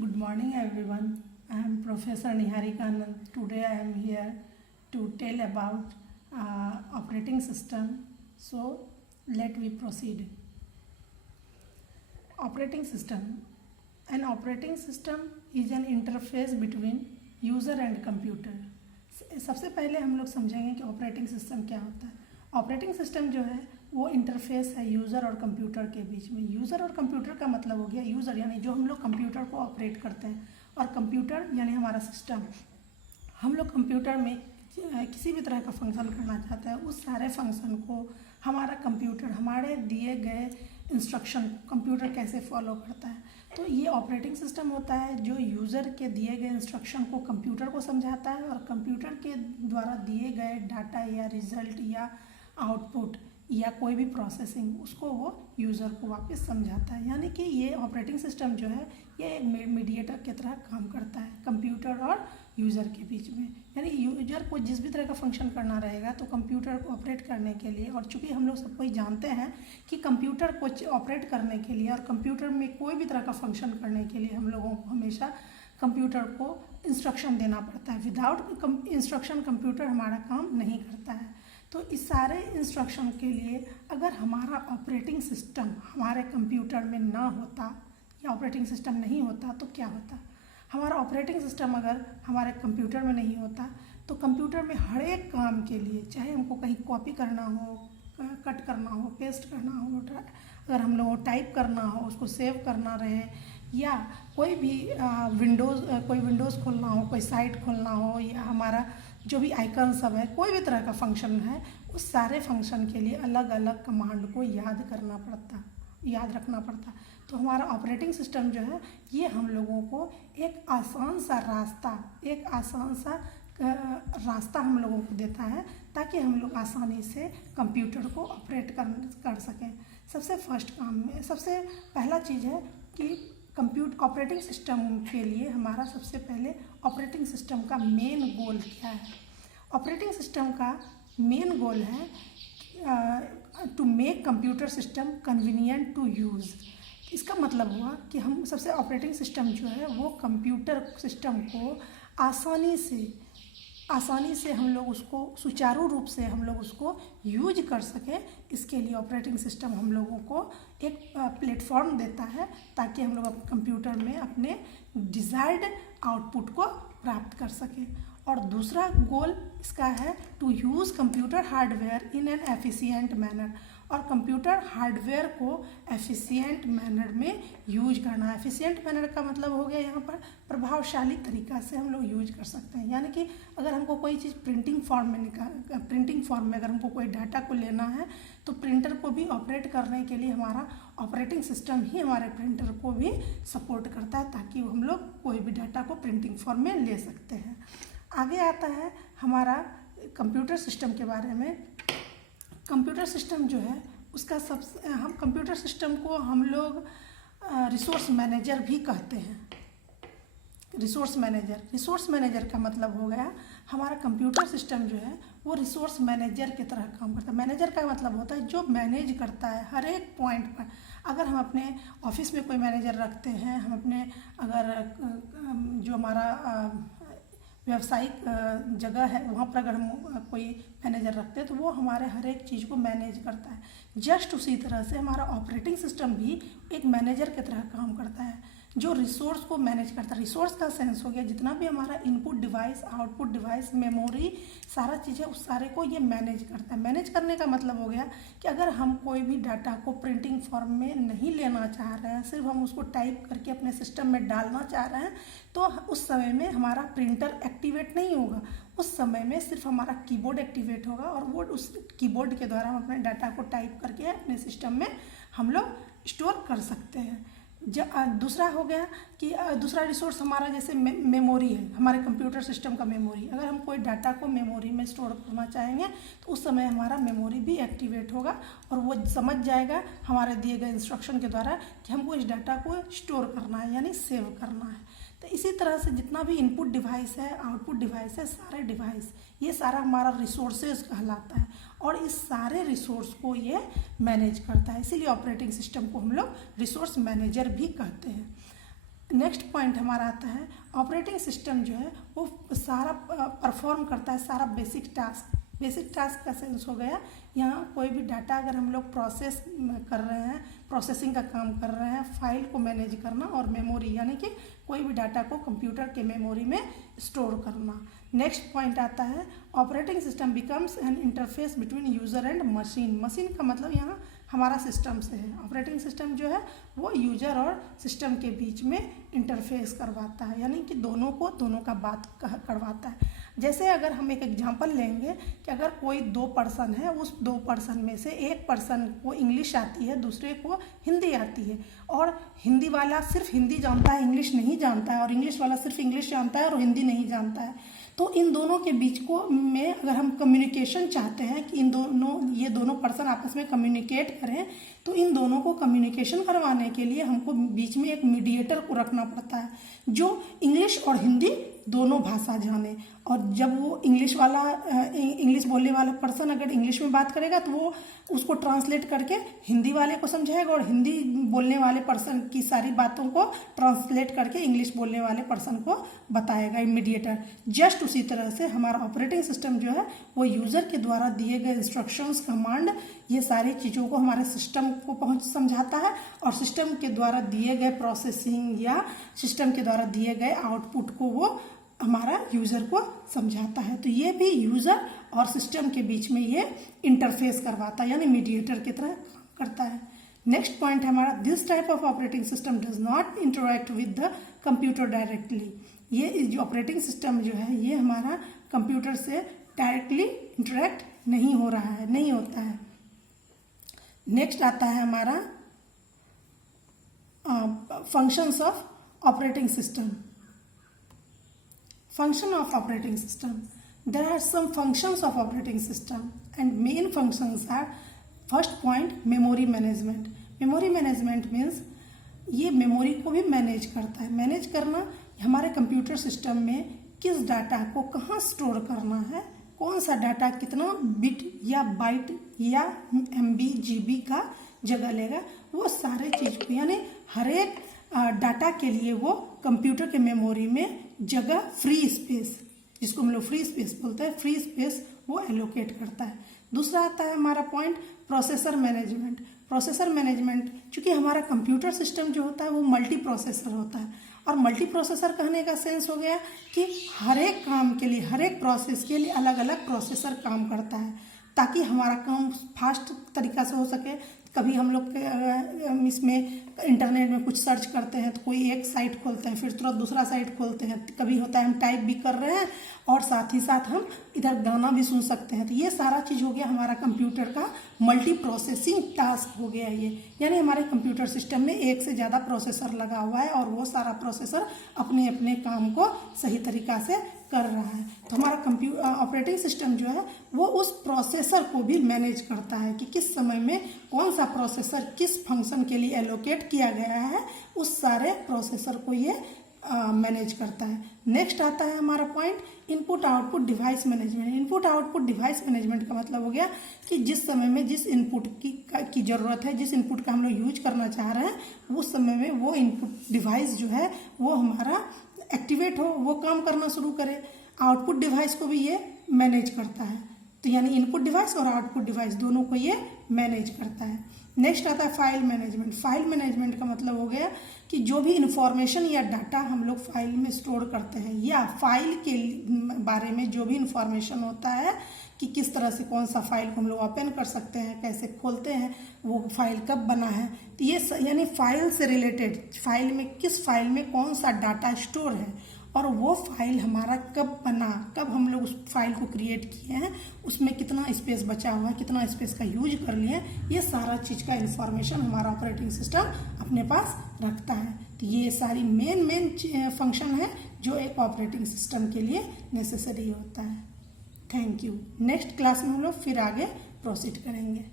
Good morning everyone. I am Professor Niharika Anand. Today I am here to tell about operating system. So let me proceed. Operating system. An operating system is an interface between user and computer. सबसे पहले हम लोग समझेंगे कि operating system क्या होता है। Operating system जो है वो इंटरफेस है यूज़र और कंप्यूटर के बीच में। यूज़र और कंप्यूटर का मतलब हो गया यूज़र यानी जो हम लोग कंप्यूटर को ऑपरेट करते हैं, और कंप्यूटर यानी हमारा सिस्टम। हम लोग कंप्यूटर में किसी भी तरह का फंक्शन करना चाहते हैं, उस सारे फंक्शन को हमारा कंप्यूटर हमारे दिए गए इंस्ट्रक्शन कंप्यूटर कैसे फॉलो करता है। तो ये ऑपरेटिंग सिस्टम होता है जो यूज़र के दिए गए इंस्ट्रक्शन को कंप्यूटर को समझाता है, और कंप्यूटर के द्वारा दिए गए डाटा या रिजल्ट या आउटपुट या कोई भी प्रोसेसिंग उसको वो यूज़र को वापस समझाता है। यानी कि ये ऑपरेटिंग सिस्टम जो है ये एक मीडिएटर की तरह काम करता है कंप्यूटर और यूज़र के बीच में। यानी यूज़र को जिस भी तरह का फंक्शन करना रहेगा तो कंप्यूटर को ऑपरेट करने के लिए, और चूँकि हम लोग सब कोई जानते हैं कि कंप्यूटर को ऑपरेट करने के लिए और कंप्यूटर में कोई भी तरह का फंक्शन करने के लिए हम लोगों को हमेशा कंप्यूटर को इंस्ट्रक्शन देना पड़ता है। विदाउट इंस्ट्रक्शन कंप्यूटर हमारा काम नहीं करता है। तो इस सारे इंस्ट्रक्शन के लिए अगर हमारा ऑपरेटिंग सिस्टम हमारे कंप्यूटर में ना होता या ऑपरेटिंग सिस्टम नहीं होता तो क्या होता। हमारा ऑपरेटिंग सिस्टम अगर हमारे कंप्यूटर में नहीं होता तो कंप्यूटर में हर एक काम के लिए, चाहे हमको कहीं कॉपी करना हो, कट करना हो, पेस्ट करना हो, अगर हम लोगों को टाइप करना हो, उसको सेव करना रहे, या कोई भी विंडोज़ खोलना हो, कोई साइट खोलना हो, या हमारा जो भी आइकन सब है, कोई भी तरह का फंक्शन है, उस सारे फंक्शन के लिए अलग अलग कमांड को याद रखना पड़ता। तो हमारा ऑपरेटिंग सिस्टम जो है ये हम लोगों को एक आसान सा रास्ता हम लोगों को देता है ताकि हम लोग आसानी से कंप्यूटर को ऑपरेट कर सकें। सबसे पहला चीज़ है कि ऑपरेटिंग सिस्टम के लिए हमारा सबसे पहले ऑपरेटिंग सिस्टम का मेन गोल क्या है। ऑपरेटिंग सिस्टम का मेन गोल है to make computer system convenient to use. इसका मतलब हुआ कि हम सबसे ऑपरेटिंग सिस्टम जो है वो कंप्यूटर सिस्टम को आसानी से हम लोग उसको सुचारू रूप से हम लोग उसको यूज कर सकें। इसके लिए ऑपरेटिंग सिस्टम हम लोगों को एक प्लेटफॉर्म देता है ताकि हम लोग कंप्यूटर में अपने डिज़ायर्ड आउटपुट को प्राप्त कर सकें। और दूसरा गोल इसका है to use computer hardware in an efficient manner, और कंप्यूटर हार्डवेयर को एफिशिएंट मैनर में यूज करना है। एफिशिएंट मैनर का मतलब हो गया यहाँ पर प्रभावशाली तरीक़ा से हम लोग यूज कर सकते हैं। यानी कि अगर हमको कोई चीज़ प्रिंटिंग फॉर्म में अगर हमको कोई डाटा को लेना है तो प्रिंटर को भी ऑपरेट करने के लिए हमारा ऑपरेटिंग सिस्टम ही हमारे प्रिंटर को भी सपोर्ट करता है ताकि हम लोग कोई भी डाटा को प्रिंटिंग फॉर्म में ले सकते हैं। आगे आता है हमारा कंप्यूटर सिस्टम के बारे में। कंप्यूटर सिस्टम जो है उसका हम कंप्यूटर सिस्टम को हम लोग रिसोर्स मैनेजर भी कहते हैं। रिसोर्स मैनेजर का मतलब हो गया हमारा कंप्यूटर सिस्टम जो है वो रिसोर्स मैनेजर की तरह काम करता है। मैनेजर का मतलब होता है जो मैनेज करता है हर एक पॉइंट पर। अगर हम अपने ऑफिस में कोई मैनेजर रखते हैं, हम अपने अगर जो हमारा व्यावसायिक जगह है वहाँ पर अगर हम कोई मैनेजर रखते हैं तो वो हमारे हर एक चीज़ को मैनेज करता है। जस्ट उसी तरह से हमारा ऑपरेटिंग सिस्टम भी एक मैनेजर की तरह काम करता है जो रिसोर्स को मैनेज करता है। रिसोर्स का सेंस हो गया जितना भी हमारा input device, output device, memory, सारा चीज़ें उस सारे को ये मैनेज करता है। मैनेज करने का मतलब हो गया कि अगर हम कोई भी डाटा को प्रिंटिंग फॉर्म में नहीं लेना चाह रहे हैं, सिर्फ हम उसको टाइप करके अपने सिस्टम में डालना चाह रहे हैं, तो उस समय में हमारा प्रिंटर एक्टिवेट नहीं होगा। उस समय में सिर्फ हमारा कीबोर्ड एक्टिवेट होगा और वो उस कीबोर्ड के द्वारा हम अपने डाटा को टाइप करके अपने सिस्टम में हम लोग स्टोर कर सकते हैं। दूसरा हो गया कि दूसरा रिसोर्स हमारा जैसे मेमोरी है, हमारे कंप्यूटर सिस्टम का मेमोरी। अगर हम कोई डाटा को मेमोरी में स्टोर करना चाहेंगे तो उस समय हमारा मेमोरी भी एक्टिवेट होगा और वो समझ जाएगा हमारे दिए गए इंस्ट्रक्शन के द्वारा कि हमको इस डाटा को स्टोर करना है यानी सेव करना है। तो इसी तरह से जितना भी इनपुट डिवाइस है, आउटपुट डिवाइस है, सारे डिवाइस ये सारा हमारा रिसोर्सेज कहलाता है और इस सारे रिसोर्स को ये मैनेज करता है। इसीलिए ऑपरेटिंग सिस्टम को हम लोग रिसोर्स मैनेजर भी कहते हैं। नेक्स्ट पॉइंट हमारा आता है ऑपरेटिंग सिस्टम जो है वो सारा परफॉर्म करता है सारा बेसिक टास्क का सेंस हो गया। यहाँ कोई भी डाटा अगर हम लोग प्रोसेस कर रहे हैं, प्रोसेसिंग का काम कर रहे हैं, फाइल को मैनेज करना और मेमोरी यानी कि कोई भी डाटा को कंप्यूटर के मेमोरी में स्टोर करना। नेक्स्ट पॉइंट आता है operating system becomes N interface between user and machine. Machine का मतलब यहाँ हमारा सिस्टम से है। ऑपरेटिंग सिस्टम जो है वो यूजर और सिस्टम के बीच में इंटरफेस करवाता है, यानी कि दोनों का बात करवाता है। जैसे अगर हम एक एग्जांपल लेंगे कि अगर कोई 2 पर्सन है, उस 2 पर्सन में से एक पर्सन को इंग्लिश आती है, दूसरे को हिंदी आती है, और हिंदी वाला सिर्फ हिंदी जानता है, इंग्लिश नहीं जानता है, और इंग्लिश वाला सिर्फ इंग्लिश जानता है और हिंदी नहीं जानता है। तो इन दोनों के बीच में अगर हम कम्युनिकेशन चाहते हैं कि ये दोनों पर्सन आपस में कम्युनिकेट करें, तो इन दोनों को कम्युनिकेशन करवाने के लिए हमको बीच में एक मीडिएटर को रखना पड़ता है जो इंग्लिश और हिंदी दोनों भाषा जाने। और जब वो इंग्लिश बोलने वाला पर्सन अगर इंग्लिश में बात करेगा तो वो उसको ट्रांसलेट करके हिंदी वाले को समझाएगा, और हिंदी बोलने वाले पर्सन की सारी बातों को ट्रांसलेट करके इंग्लिश बोलने वाले पर्सन को बताएगा मीडिएटर। जस्ट उसी तरह से हमारा ऑपरेटिंग सिस्टम जो है वो यूज़र के द्वारा दिए गए इंस्ट्रक्शंस, कमांड, ये सारी चीज़ों को हमारे सिस्टम को समझाता है, और सिस्टम के द्वारा दिए गए प्रोसेसिंग या सिस्टम के द्वारा दिए गए आउटपुट को वो हमारा यूज़र को समझाता है। तो ये भी यूज़र और सिस्टम के बीच में ये इंटरफेस करवाता है, यानी मीडिएटर की तरह करता है। नेक्स्ट पॉइंट है हमारा this type of operating system does not interact with the computer directly. ये जो ऑपरेटिंग सिस्टम जो है ये हमारा कंप्यूटर से डायरेक्टली इंटरेक्ट नहीं हो रहा है, नहीं होता है। नेक्स्ट आता है हमारा functions of operating system. Function of operating system. There are some functions of operating system and main functions are first point memory management. Memory management means ये मेमोरी को भी मैनेज करता है। मैनेज करना हमारे कंप्यूटर सिस्टम में किस data को कहाँ स्टोर करना है, कौन सा डाटा कितना बिट या बाइट या MB GB का जगह लेगा, वो सारे चीज़ को यानी हर एक डाटा के लिए वो कंप्यूटर के मेमोरी में जगह फ्री स्पेस, जिसको हम लोग फ्री स्पेस बोलते हैं, फ्री स्पेस वो एलोकेट करता है। दूसरा आता है हमारा point processor management. Processor management चूँकि हमारा कंप्यूटर सिस्टम जो होता है वो मल्टी प्रोसेसर होता है, और मल्टी प्रोसेसर कहने का सेंस हो गया कि हर एक काम के लिए, हर एक प्रोसेस के लिए अलग अलग प्रोसेसर काम करता है, ताकि हमारा काम फास्ट तरीक़ा से हो सके। कभी हम लोग इसमें इंटरनेट में कुछ सर्च करते हैं तो कोई एक साइट खोलते हैं, फिर तुरंत दूसरा साइट खोलते हैं। कभी होता है हम टाइप भी कर रहे हैं और साथ ही साथ हम इधर गाना भी सुन सकते हैं। तो ये सारा चीज़ हो गया हमारा कंप्यूटर का मल्टी प्रोसेसिंग टास्क हो गया ये, यानी हमारे कंप्यूटर सिस्टम में एक से ज़्यादा प्रोसेसर लगा हुआ है और वो सारा प्रोसेसर अपने अपने काम को सही तरीक़ा से कर रहा है। तो हमारा ऑपरेटिंग सिस्टम जो है वो उस प्रोसेसर को भी मैनेज करता है कि किस समय में कौन सा प्रोसेसर किस फंक्शन के लिए एलोकेट किया गया है, उस सारे प्रोसेसर को ये मैनेज करता है। नेक्स्ट आता है हमारा point input output device management. Input output device management का मतलब हो गया कि जिस समय में जिस इनपुट की ज़रूरत है, जिस इनपुट का हम लोग यूज करना चाह रहे हैं, उस समय में वो इनपुट डिवाइस जो है वो हमारा एक्टिवेट हो, वो काम करना शुरू करे। आउटपुट डिवाइस को भी ये मैनेज करता है। तो यानी इनपुट डिवाइस और आउटपुट डिवाइस दोनों को ये मैनेज करता है। नेक्स्ट आता है फाइल मैनेजमेंट। फाइल मैनेजमेंट का मतलब हो गया कि जो भी इंफॉर्मेशन या डाटा हम लोग फाइल में स्टोर करते हैं, या फाइल के बारे में जो भी इंफॉर्मेशन होता है कि किस तरह से कौन सा फाइल को हम लोग ओपन कर सकते हैं, कैसे खोलते हैं, वो फाइल कब बना है, तो ये यानी फाइल से रिलेटेड, फाइल में किस फाइल में कौन सा डाटा स्टोर है और वो फाइल हमारा कब बना, कब हम लोग उस फाइल को क्रिएट किए हैं, उसमें कितना स्पेस बचा हुआ है, कितना स्पेस का यूज कर लिए, ये सारा चीज़ का इंफॉर्मेशन हमारा ऑपरेटिंग सिस्टम अपने पास रखता है। तो ये सारी मेन फंक्शन है जो एक ऑपरेटिंग सिस्टम के लिए नेसेसरी होता है। Thank you. नेक्स्ट क्लास में हम लोग फिर आगे प्रोसीड करेंगे।